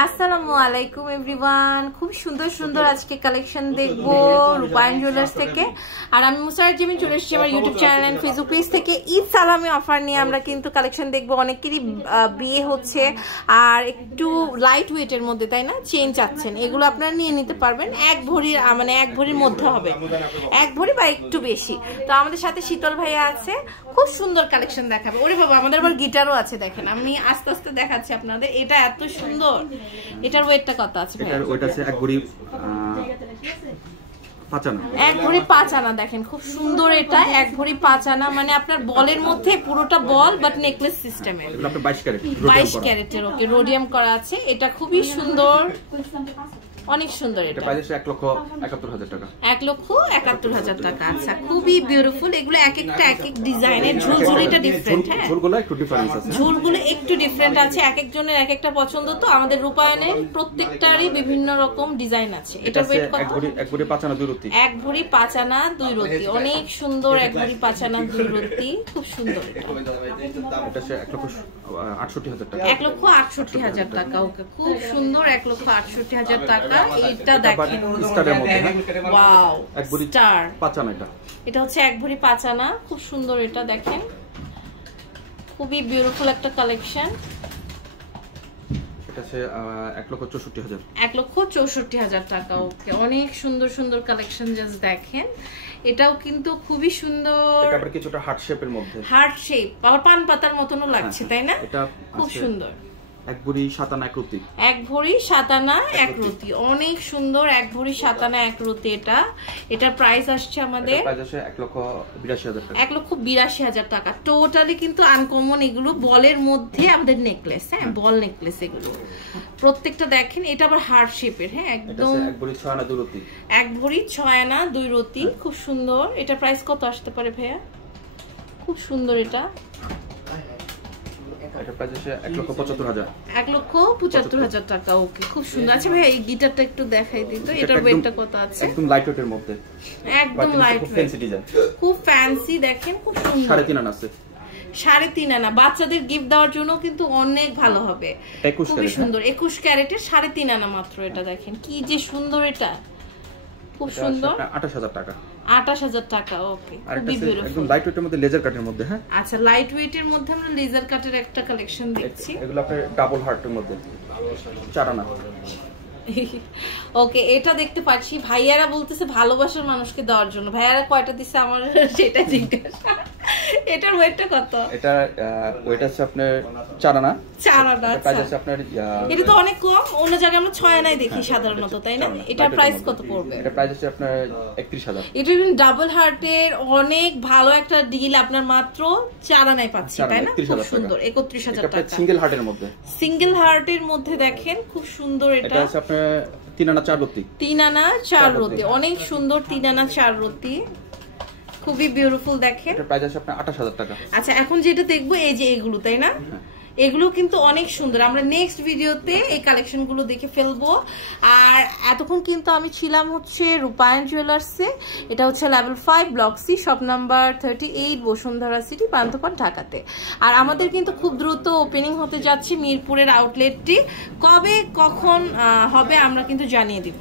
আসসালামু আলাইকুম এভরিওয়ান, খুব সুন্দর সুন্দর আজকে কালেকশন দেখবো রূপায়ণ জুয়েলার্স থেকে। আর আমি মুসারাত জিমিন চলে এসেছি আমার YouTube channel and Facebook page থেকে ঈদ সালামি অফার নিয়ে। আমরা কিন্তু কালেকশন দেখবো, অনেকেরই বিয়ে হচ্ছে আর একটু লাইট ওয়েটের মধ্যে, তাই না, চেন চাচ্ছেন, এগুলো আপনারা নিয়ে নিতে পারবেন। এক ভরির মধ্যে হবে, এক ভরি বা একটু বেশি। তো আমাদের সাথে শীতল ভাইয়া আছে, খুব সুন্দর কালেকশন দেখাবে। ওরে বাবা, আমাদের আবার গিটারও আছে, দেখেন আমি আস্তে আস্তে দেখাচ্ছি আপনাদের। এটা এত সুন্দর। এটার ওয়েটটা কত আছে? এটার ওয়েট আছে এক ভরি 5 আনা। এক ভরি 5 আনা, দেখেন খুব সুন্দর। এটা এক ভরি 5 আনা, মানে আপনার বলের মধ্যে পুরোটা বল বাট নেকলেস সিস্টেমের। এগুলো আপনার 22 ক্যারেট, 22 ক্যারেটের। ওকে, রোডিয়াম করা আছে। এটা খুবই সুন্দর, অনেক সুন্দর। এটা প্রাইস 1,71,000 টাকা। 1,71,000 টাকা। আচ্ছা, খুবই বিউটিফুল। এগুলো এক একটা এক এক ডিজাইনের। ঝুলঝুলিটা ডিফারেন্ট। হ্যাঁ, ঝুলগুলো একটু ডিফারেন্স আছে, ঝুলগুলো একটু ডিফারেন্ট আছে। এক একজনের এক একটা পছন্দ। তো আমাদের রূপায়ণের প্রত্যেকটারই বিভিন্ন রকম ডিজাইন আছে। এটা ওয়েট কত? এক ভরি 5 আনা 2 রতি। এক ভরি 5 আনা 2 রতি, অনেক সুন্দর। এক ভরি 5 আনা 2 রতি, খুব সুন্দর। এটা হচ্ছে 1,68,000 টাকা। 1,68,000 টাকা। ওকে, খুব সুন্দর। 1,68,000 টাকা। এটা দেখেন স্টারের মধ্যে। ওয়াও, এক ভরি স্টার 5 আনা। এটা হচ্ছে এক ভরি 5 আনা, খুব সুন্দর। এটা দেখেন, খুবই বিউটিফুল একটা কালেকশন। এটা হচ্ছে 1,64,000। 1,64,000 টাকা। ওকে, অনেক সুন্দর সুন্দর কালেকশন। জাস্ট দেখেন, এটাও কিন্তু খুবই সুন্দর। এটা আবার কিছুটা হার্ট শেপের মধ্যে। হার্ট শেপ, আবার পান পাতার মতনও লাগছে, তাই না? এটা খুব সুন্দর। এক ভরি 7 আনা 1 রতি। এক ভরি 7 আনা 1 রতি, অনেক সুন্দর। এক ভরি 7 আনা 1 রতি। এটার প্রাইস আসছে আমাদের 1,82,000 টাকা। 1,82,000 টাকা। টোটালি কিন্তু আনকমন এগুলো, বলের মধ্যে আমাদের নেকলেস। হ্যাঁ, বল নেকলেস এগুলো প্রত্যেকটা। দেখেন, এটা আবার হার্ট শেপের। হ্যাঁ, একদম এক ভরি 6 আনা 2 রতি। এক ভরি 6 আনা 2 রতি, খুব সুন্দর। এটা প্রাইস কত আসতে পারে ভাইয়া? খুব সুন্দর। এটা এটা প্রাইস হচ্ছে 1,75,000। 1,75,000 টাকা। ওকে, খুব সুন্দর। আচ্ছা ভাই, এই গিটারটা একটু দেখাই দিত। এটার ওয়েটটা কত আছে? একদম লাইট ওয়েটের মধ্যে, একদম লাইট ওয়েট, খুব ফ্যান্সি। দেখেন, খুব সুন্দর। 3.5 আনা আছে। 3.5 আনা বাচ্চাদের গিফট দেওয়ার জন্য কিন্তু অনেক ভালো হবে। খুবই সুন্দর। 21 ক্যারেটের 3.5 আনা মাত্র। এটা দেখেন কি যে সুন্দর। এটা খুব সুন্দর। 28,000 টাকা। 28,000 টাকা। ওকে, খুবই বিউটিফুল। একদম লাইট ওয়েটের মধ্যে, লেজার কাটের মধ্যে। হ্যাঁ, আচ্ছা, লাইট ওয়েটের মধ্যে আমরা লেজার কাটের একটা কালেকশন দেখছি। এগুলো আপনার ডাবল হার্টের মধ্যে 4 আনা। ওকে, এটা দেখতে পাচ্ছি। ভাইয়ারা বলতেছে ভালোবাসার মানুষকে দেওয়ার জন্য। ভাইয়ারা কয়টা দিছে আমার সেটা জিজ্ঞাসা। এটার ওয়েটটা কত? এটা ওয়েট আছে আপনার 4 আনা। 4 আনা। প্রাইস আছে আপনার এটা তো অনেক কম। অন্য জায়গায় আমরা 6 আনাই দেখি সাধারণত, তাই না? এটার প্রাইস কত পড়বে? এটা প্রাইস আছে আপনার 31,000। এটা কিন্তু ডাবল হার্টের অনেক ভালো একটা ডিল। আপনার মাত্র 4 আনাই পাচ্ছি, তাই না? খুব সুন্দর। 31,000 টাকা। সিঙ্গেল হার্টের মধ্যে। সিঙ্গেল হার্টের মধ্যে দেখেন, খুব সুন্দর। এটা আছে আপনার 3 আনা 4 রতি। 3 আনা 4 রতি, অনেক সুন্দর। 3 আনা 4 রতি, খুবই বিউটিফুল। দেখেন, এটা প্রাইস আছে আপনার 28,000 টাকা। আচ্ছা, এখন যেটা দেখবো এই যে এগুলো, তাই না? এগুলো কিন্তু অনেক সুন্দর। আমরা নেক্সট ভিডিওতে এই কালেকশন গুলো দেখে ফেলবো। আর এতক্ষণ কিন্তু আমি ছিলাম হচ্ছে রূপায়ণ জুয়েলার্সে। এটা হচ্ছে level 5 block C, shop number 38, Bashundhara city, Panthapath, ঢাকাতে। আর আমাদের কিন্তু খুব দ্রুত ওপেনিং হতে যাচ্ছে মিরপুরের আউটলেটটি। কবে কখন হবে আমরা কিন্তু জানিয়ে দিব।